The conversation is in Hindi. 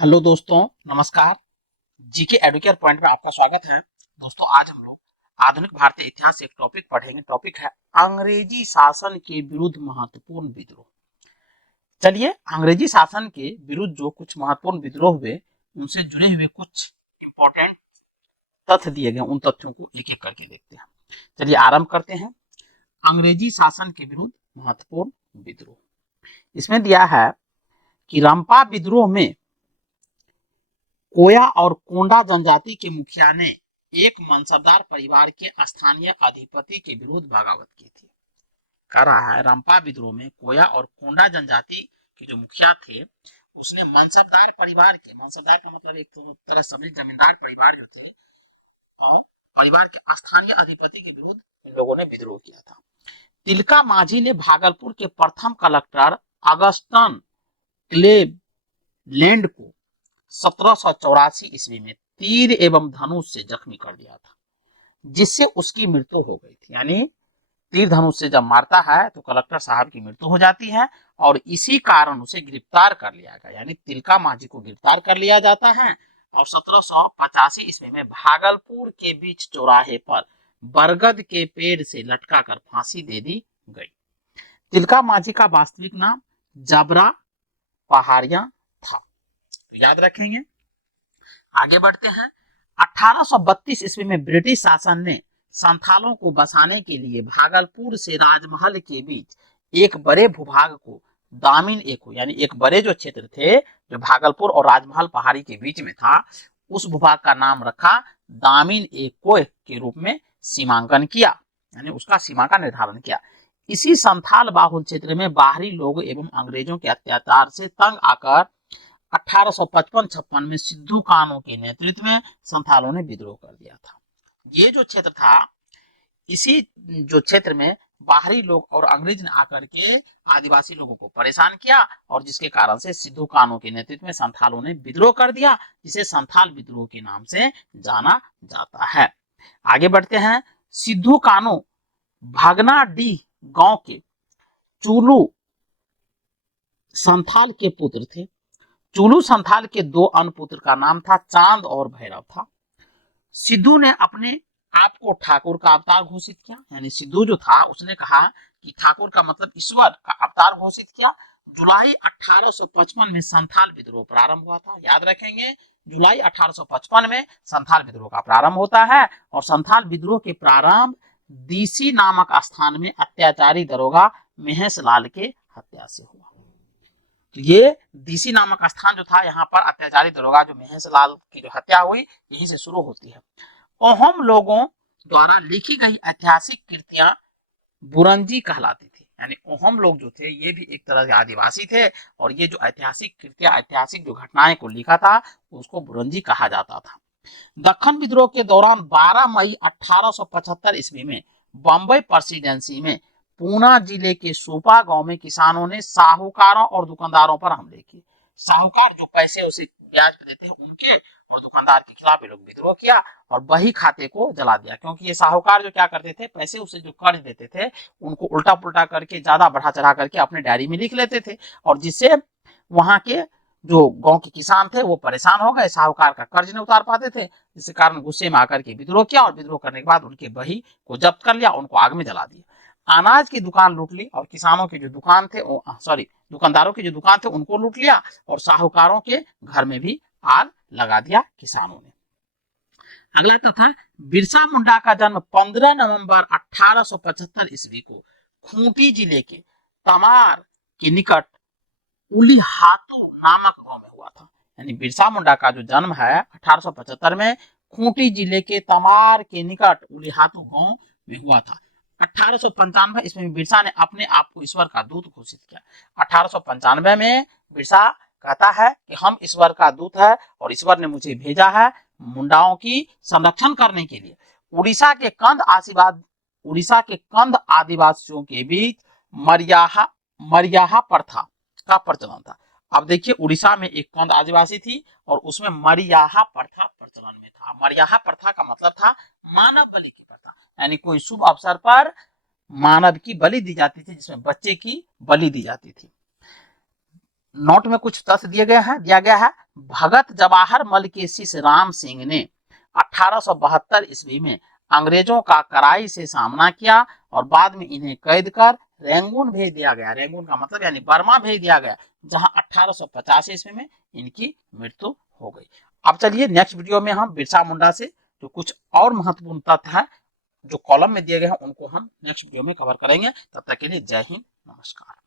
हेलो दोस्तों, नमस्कार। जीके एडुकेयर पॉइंट में आपका स्वागत है। दोस्तों, आज हम लोग आधुनिक भारतीय इतिहास से एक टॉपिक पढ़ेंगे। टॉपिक है अंग्रेजी शासन के विरुद्ध महत्वपूर्ण विद्रोह। चलिए, अंग्रेजी शासन के विरुद्ध जो कुछ महत्वपूर्ण विद्रोह हुए उनसे जुड़े हुए कुछ इंपॉर्टेंट तथ्य दिए गए, उन तथ्यों को एक एक करके देखते हैं। चलिए आरंभ करते हैं। अंग्रेजी शासन के विरुद्ध महत्वपूर्ण विद्रोह, इसमें दिया है कि रंपा विद्रोह में कोया और कोंडा जनजाति के मुखिया ने एक मनसबदार परिवार के स्थानीय अधिपति के विरुद्ध बगावत की थी। कह रहा है रंपा विद्रोह में कोया और कोंडा जनजाति के जो मुखिया थे उसने मनसबदार परिवार के, मनसबदार का मतलब एक तरह सभी जमींदार परिवार जो थे और परिवार के स्थानीय अधिपति के विरुद्ध इन लोगों ने विद्रोह किया था। तिलका माझी ने भागलपुर के प्रथम कलेक्टर अगस्टन क्लेवलैंड को 1784 ईस्वी में तीर एवं धनुष से जख्मी कर दिया था, जिससे उसकी मृत्यु हो गई थी। यानी तीर धनुष से जब मारता है तो कलेक्टर साहब की मृत्यु हो जाती है और इसी कारण उसे गिरफ्तार कर लिया गया। यानी तिलका माझी को गिरफ्तार कर लिया जाता है और 1785 ईस्वी में भागलपुर के बीच चौराहे पर बरगद के पेड़ से लटका कर फांसी दे दी गई। तिलका माझी का वास्तविक नाम जबरा पहाड़िया था, याद रखेंगे। आगे बढ़ते हैं। 1832 ईस्वी में ब्रिटिश शासन ने संथालों को बसाने के लिए भागलपुर से राजमहल के बीच एक बड़े भूभाग को दामिन एको, यानी एक बड़े जो क्षेत्र थे जो भागलपुर और राजमहल पहाड़ी के बीच में था, उस भूभाग का नाम रखा दामिन एको के रूप में सीमांकन किया, यानी उसका सीमा का निर्धारण किया। इसी संथाल बाहुल क्षेत्र में बाहरी लोग एवं अंग्रेजों के अत्याचार से तंग आकर 1855-56 में सिद्धू कानू के नेतृत्व में संथालों ने विद्रोह कर दिया था। ये जो क्षेत्र था, इसी जो क्षेत्र में बाहरी लोग और अंग्रेज ने आकर के आदिवासी लोगों को परेशान किया और जिसके कारण से सिद्धू कानू के नेतृत्व में संथालों ने विद्रोह कर दिया, जिसे संथाल विद्रोह के नाम से जाना जाता है। आगे बढ़ते हैं। सिद्धू कानू भगनाडीह गांव के चूलू संथाल के पुत्र थे। चूलू संथाल के दो अन्य पुत्र का नाम था चांद और भैरव था। सिद्धू ने अपने आप को ठाकुर का अवतार घोषित किया, यानी सिद्धू जो था उसने कहा कि ठाकुर का मतलब ईश्वर का अवतार घोषित किया। जुलाई 1855 में संथाल विद्रोह प्रारंभ हुआ था, याद रखेंगे। जुलाई 1855 में संथाल विद्रोह का प्रारंभ होता है और संथाल विद्रोह के प्रारंभ दीसी नामक स्थान में अत्याचारी दरोगा महेश लाल के हत्या से हुआ। ये डीसी नामक स्थान जो था, यहाँ पर अत्याचारी दरोगा जो महेश लाल की जो हत्या हुई, यहीं से शुरू होती है। अहोम लोगों द्वारा लिखी गई ऐतिहासिक कृतियां बुरंजी कहलाती थी। यानी अहोम लोग जो थे ये भी एक तरह के आदिवासी थे और ये जो ऐतिहासिक कृतियां, ऐतिहासिक जो घटनाएं को लिखा था उसको बुरंजी कहा जाता था। दक्खन विद्रोह के दौरान 12 मई 1875 ईस्वी में बंबई प्रेसिडेंसी में पूना जिले के सोपा गांव में किसानों ने साहूकारों और दुकानदारों पर हमले किए। साहूकार जो पैसे उसे ब्याज पे देते हैं उनके और दुकानदार के खिलाफ ये लोग विद्रोह किया और बही खाते को जला दिया, क्योंकि ये साहूकार जो क्या करते थे, पैसे उसे जो कर्ज देते थे उनको उल्टा पुल्टा करके ज्यादा बढ़ा चढ़ा करके अपने डायरी में लिख लेते थे और जिससे वहां के जो गांव के किसान थे वो परेशान हो गए, साहूकार का कर्ज नहीं उतार पाते थे, जिसके कारण गुस्से में आकर के विद्रोह किया और विद्रोह करने के बाद उनके बही को जब्त कर लिया, उनको आग में जला दिया। अनाज की दुकान लूट ली और किसानों की जो दुकान थे, दुकानदारों की जो दुकान थे उनको लूट लिया और साहूकारों के घर में भी आग लगा दिया किसानों ने। अगला तथा बिरसा मुंडा का जन्म 15 नवंबर 1875 ईस्वी को खूंटी जिले के तमार के निकट उलिहातू नामक गांव में हुआ था। यानी बिरसा मुंडा का जो जन्म है 1875 में खूंटी जिले के तमार के निकट उलिहातू गांव में हुआ था। 1895 इसमें बिरसा ने अपने आप को ईश्वर का दूत घोषित किया। 1895 में बिरसा कहता है कि हम ईश्वर का दूत है और ईश्वर ने मुझे भेजा है मुंडाओं की संरक्षण करने के लिए। उड़ीसा के कंद आदिवासियों के बीच मरियाहा प्रथा का प्रचलन था। अब देखिए, उड़ीसा में एक कंद आदिवासी थी और उसमें मरियाहा प्रथा प्रचलन में था। मरियाहा प्रथा का मतलब था मानव बलि की प्रथा, यानी कोई शुभ अवसर पर मानव की बलि दी जाती थी, जिसमें बच्चे की बलि दी जाती थी। नोट में कुछ तथ्य दिया गया है। भगत जवाहर मल के शिष्य राम सिंह ने 1872 ईस्वी में अंग्रेजों का कड़ाई से सामना किया और बाद में इन्हें कैद कर रंगून भेज दिया गया। रंगून का मतलब यानी बर्मा भेज दिया गया, जहां 1885 ईस्वी में इनकी मृत्यु हो गई। अब चलिए नेक्स्ट वीडियो में हम बिरसा मुंडा से जो कुछ और महत्वपूर्ण तथ्य है जो कॉलम में दिए गए हैं उनको हम नेक्स्ट वीडियो में कवर करेंगे। तब तक के लिए जय हिंद, नमस्कार।